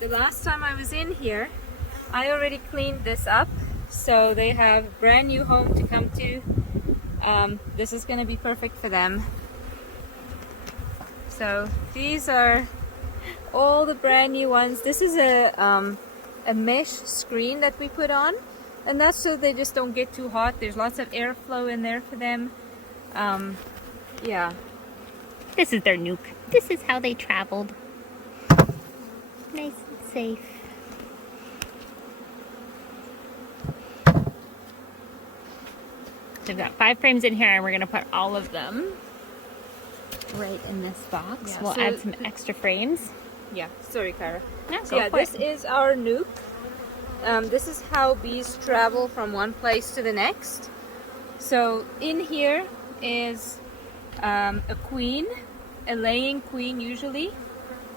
The last time I was in here, I already cleaned this up, so they have a brand new home to come to. This is going to be perfect for them. So these are all the brand new ones. This is a mesh screen that we put on, and that's so they just don't get too hot. There's lots of airflow in there for them. Yeah. This is their nuke. This is how they traveled. Nice and safe. We've got 5 frames in here, and we're going to put all of them right in this box. Yeah, we'll so add some extra frames. Yeah, sorry, Kara. No, So yeah, this is our nuke. This is how bees travel from one place to the next. So in here is a queen, a laying queen usually.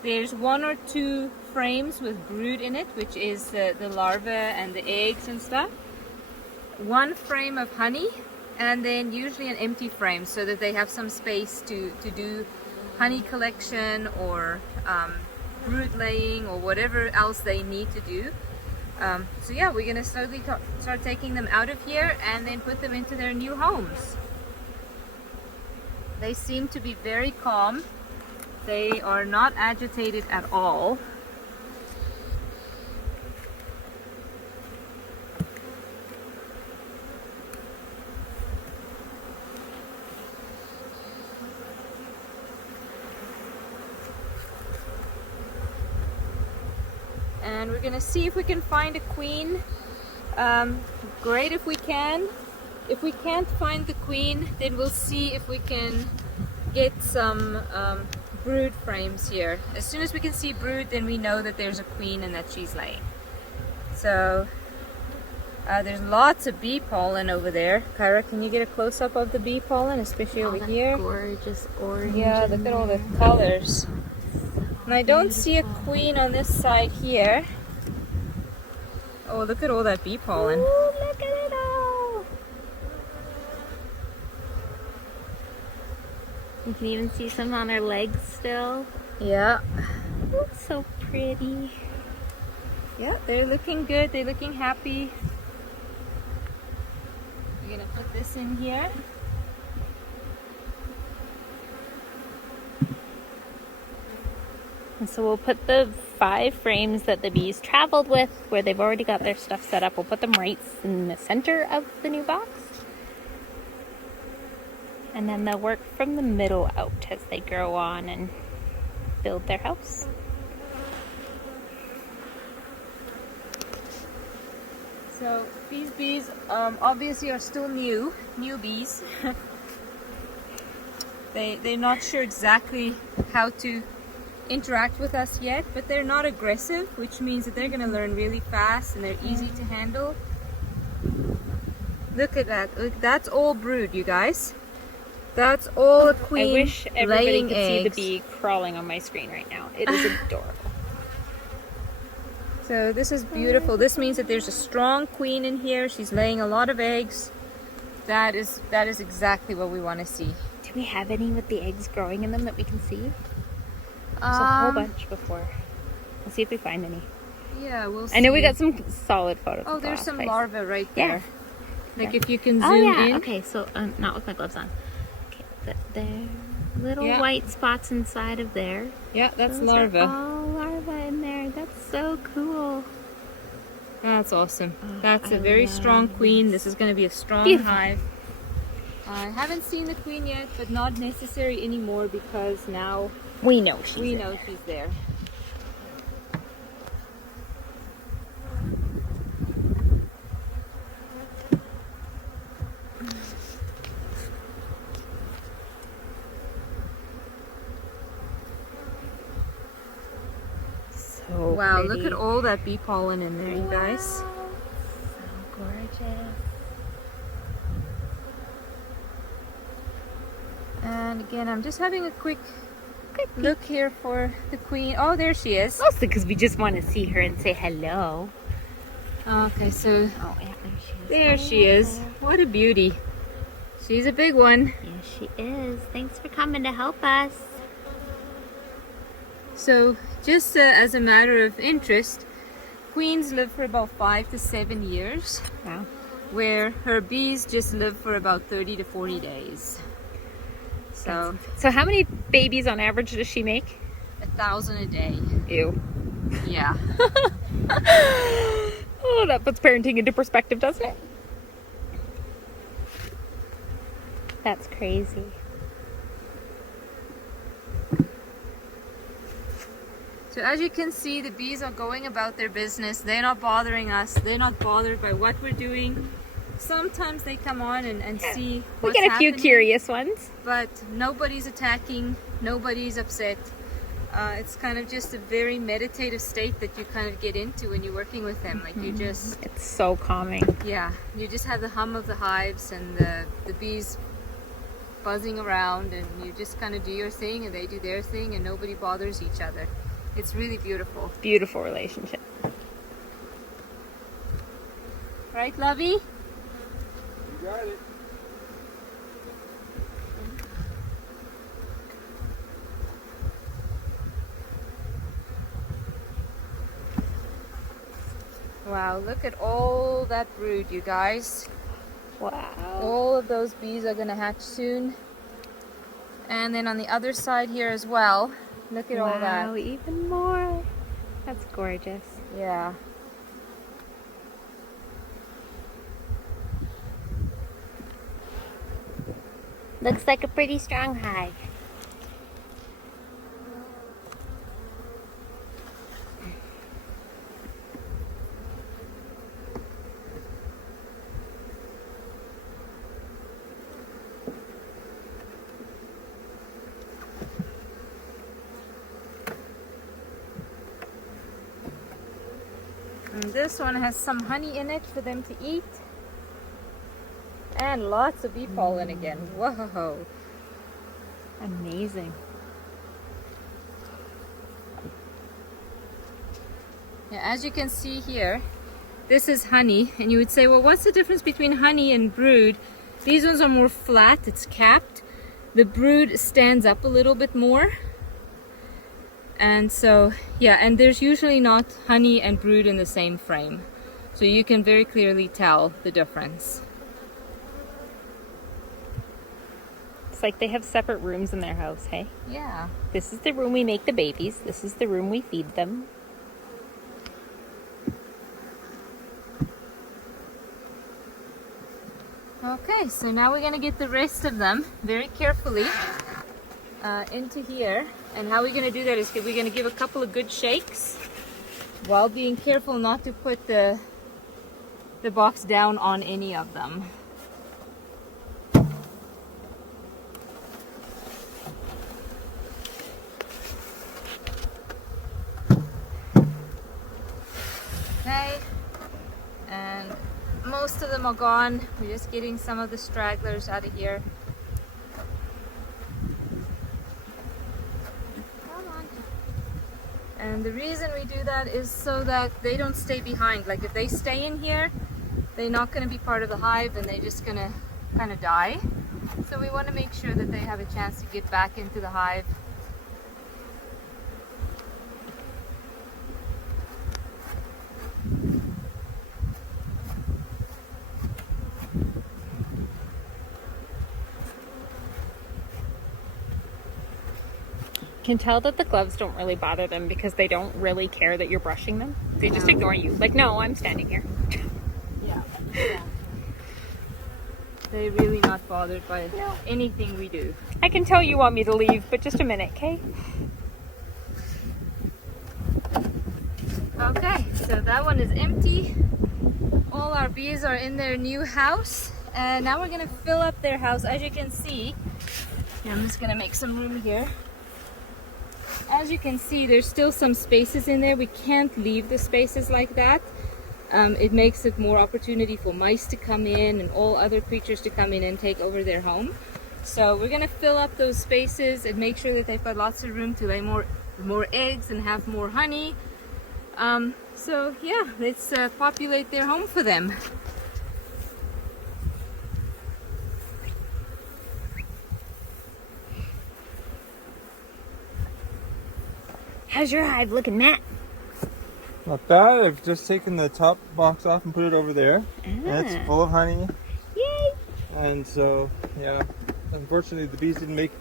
There's 1 or 2 frames with brood in it, which is the larvae and the eggs and stuff. 1 frame of honey, and then usually an empty frame so that they have some space to do honey collection or brood laying or whatever else they need to do. So yeah, we're gonna slowly start taking them out of here and then put them into their new homes. They seem to be very calm. They are not agitated at all. And we're gonna see if we can find a queen. Great if we can. If we can't find the queen, then we'll see if we can get some brood frames here. As soon as we can see brood, then we know that there's a queen and that she's laying. So there's lots of bee pollen over there. Kyra, can you get a close-up of the bee pollen, especially over here? Gorgeous orange. Yeah, look at all the colors. And I don't see a queen on this side here. Oh, look at all that bee pollen. Ooh, look at it all. You can even see some on her legs still. Yeah. Ooh, so pretty. Yeah, they're looking good. They're looking happy. We're gonna put this in here. And so we'll put the 5 frames that the bees traveled with, where they've already got their stuff set up, we'll put them right in the center of the new box. And then they'll work from the middle out as they grow on and build their house. So these bees obviously are still newbies. They're not sure exactly how to interact with us yet, but they're not aggressive, which means that they're going to learn really fast and they're easy to handle. Look at that. Look, that's all brood, you guys. That's all a queen. I wish everybody laying could eggs. see the bee crawling on my screen right now. It is adorable. So this is beautiful. This means that there's a strong queen in here. She's laying a lot of eggs. That is exactly what we want to see. Do we have any with the eggs growing in them that we can see? There's a whole bunch before. We'll see if we find any. Yeah, we'll see. I know we got some solid photos. Oh, there's some larvae right there. Yeah. Like if you can zoom Oh yeah. in. Okay, so not with my gloves on. Okay, there, little Yeah. white spots inside of there. Yeah, that's Those larvae. Are all larvae in there. That's so cool. That's awesome. Oh, That's I a very strong love queen. This is going to be a strong Beautiful. hive. I haven't seen the queen yet, but not necessary anymore because now We know she's we in know there. she's there. So Wow, pretty. look at all that bee pollen in there, you guys. So gorgeous. And again, I'm just having a quick look here for the queen. Oh, there she is. Mostly because we just want to see her and say hello. Okay, so Oh yeah, there she is. there she is. What a beauty. She's a big one. Yes, she is. Thanks for coming to help us. So just as a matter of interest, queens live for about 5 to 7 years. Wow. Where her bees just live for about 30 to 40 days. So how many babies on average does she make? 1,000 a day. Ew. Yeah. Oh, that puts parenting into perspective, doesn't it? That's crazy. So as you can see, the bees are going about their business. They're not bothering us. They're not bothered by what we're doing. Sometimes they come on and see what's We get a few happening, curious ones. but nobody's attacking. Nobody's upset. It's kind of just a very meditative state that you kind of get into when you're working with them. Like you just, It's so calming. yeah, you just have the hum of the hives and the bees buzzing around, and you just kind of do your thing and they do their thing, and nobody bothers each other. It's really beautiful. Beautiful relationship. Right, Lovey? You got it. Wow, look at all that brood, you guys. Wow. All of those bees are gonna hatch soon. And then on the other side here as well, look at all Wow, that. even more. That's gorgeous. Yeah. Looks like a pretty strong hive. And this one has some honey in it for them to eat. And lots of bee pollen again. Whoa. Amazing. Yeah, as you can see here, this is honey. And you would say, well, what's the difference between honey and brood? These ones are more flat, it's capped. The brood stands up a little bit more. And so, yeah, and there's usually not honey and brood in the same frame. So you can very clearly tell the difference. It's like they have separate rooms in their house, hey? Yeah. This is the room we make the babies. This is the room we feed them. Okay, so now we're gonna get the rest of them very carefully into here. And how we're gonna do that is we're gonna give a couple of good shakes while being careful not to put the box down on any of them. Okay, and most of them are gone. We're just getting some of the stragglers out of here. Come on. And the reason we do that is so that they don't stay behind. Like if they stay in here, they're not going to be part of the hive and they're just going to kind of die. So we want to make sure that they have a chance to get back into the hive. Can tell that the gloves don't really bother them because they don't really care that you're brushing them. They just ignore you. Like, no, I'm standing here. Yeah. They're really not bothered by anything we do. I can tell you want me to leave, but just a minute, okay? Okay, so that one is empty. All our bees are in their new house. And now we're gonna fill up their house. As you can see, I'm just gonna make some room here. As you can see, there's still some spaces in there. We can't leave the spaces like that. It makes it more opportunity for mice to come in and all other creatures to come in and take over their home. So we're gonna fill up those spaces and make sure that they've got lots of room to lay more eggs and have more honey. So yeah, let's populate their home for them. How's your hive looking, Matt? Not bad. I've just taken the top box off and put it over there. And it's full of honey. Yay! And so, yeah, unfortunately the bees didn't make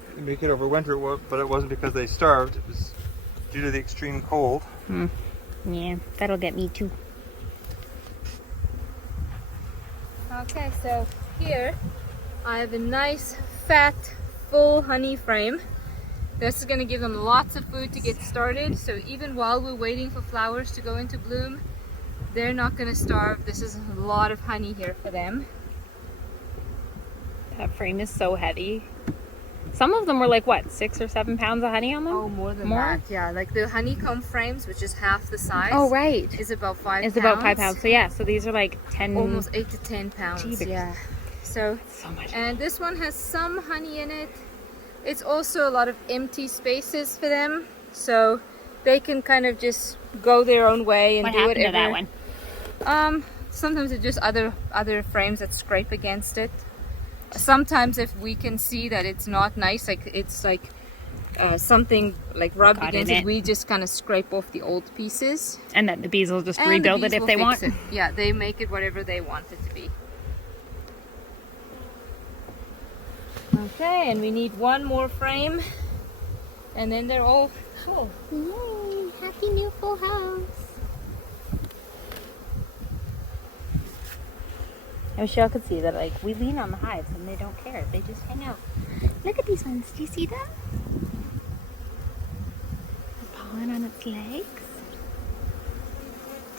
it over winter, but it wasn't because they starved. It was due to the extreme cold. Yeah, that'll get me too. Okay, so here I have a nice fat full honey frame. This is going to give them lots of food to get started, so even while we're waiting for flowers to go into bloom, they're not going to starve. This is a lot of honey here for them. That frame is so heavy. Some of them were like, what, 6 or 7 pounds of honey on them? Oh, more than that. Yeah, like the honeycomb frames, which is half the size. Oh, right. Is about 5 pounds. It's about 5 pounds. So yeah, so these are like 10. Almost 8 to 10 pounds. Jeebers. Yeah. So much. And this one has some honey in it. It's also a lot of empty spaces for them, so they can kind of just go their own way and What do happened whatever. to that one? Sometimes it's just other frames that scrape against it. Sometimes if we can see that it's not nice, like it's like something like rubbed Got against in it, it. we just kind of scrape off the old pieces. And then the bees will just And rebuild the it bees if will they fix want. it. Yeah, they make it whatever they want it to be. Okay, and we need one more frame, and then they're all full. Yay! Happy new full house. I wish y'all could see that, like, we lean on the hives and they don't care. They just hang out. Look at these ones. Do you see them? The pollen on its legs.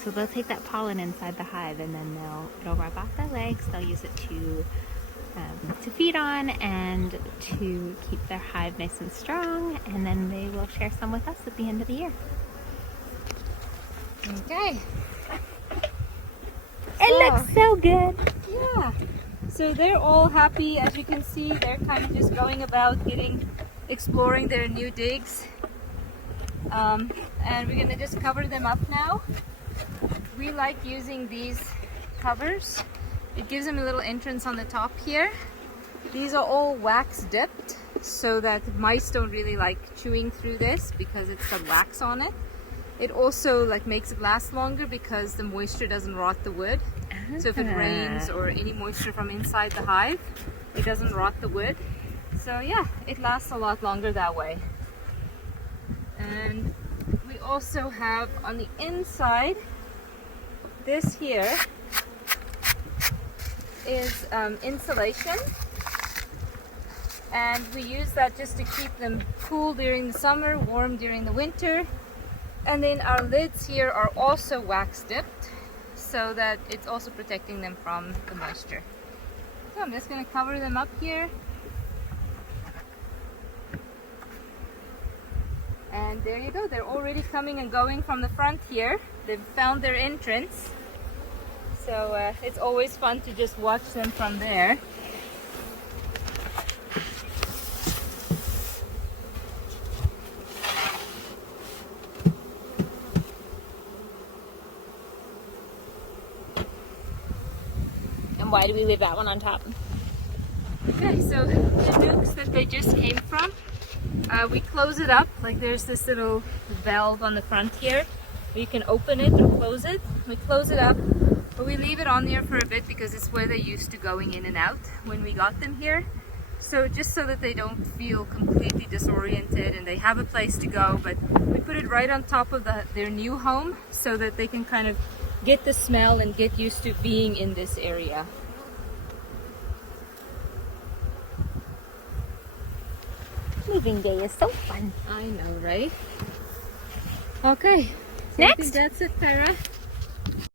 So they'll take that pollen inside the hive and then it'll rub off their legs. They'll use it to feed on and to keep their hive nice and strong, and then they will share some with us at the end of the year. Okay. It looks so good. Yeah. So they're all happy, as you can see. They're kind of just going about exploring their new digs. And we're gonna just cover them up now. We like using these covers. It gives them a little entrance on the top here. These are all wax dipped so that mice don't really like chewing through this because it's got wax on it. It also like makes it last longer because the moisture doesn't rot the wood. So if it rains or any moisture from inside the hive, it doesn't rot the wood. So yeah, it lasts a lot longer that way. And we also have on the inside, this here is insulation, and we use that just to keep them cool during the summer, warm during the winter. And then our lids here are also wax dipped so that it's also protecting them from the moisture. So I'm just going to cover them up here. And there you go, they're already coming and going from the front here. They've found their entrance. So it's always fun to just watch them from there. And why do we leave that one on top? Okay, so the nukes that they just came from, we close it up. Like there's this little valve on the front here. You can open it or close it. We close it up, but we leave it on there for a bit because it's where they're used to going in and out when we got them here. So just so that they don't feel completely disoriented and they have a place to go, but we put it right on top of their new home so that they can kind of get the smell and get used to being in this area. Moving day is so fun. I know, right? Okay. So I Next. think that's it, Farah.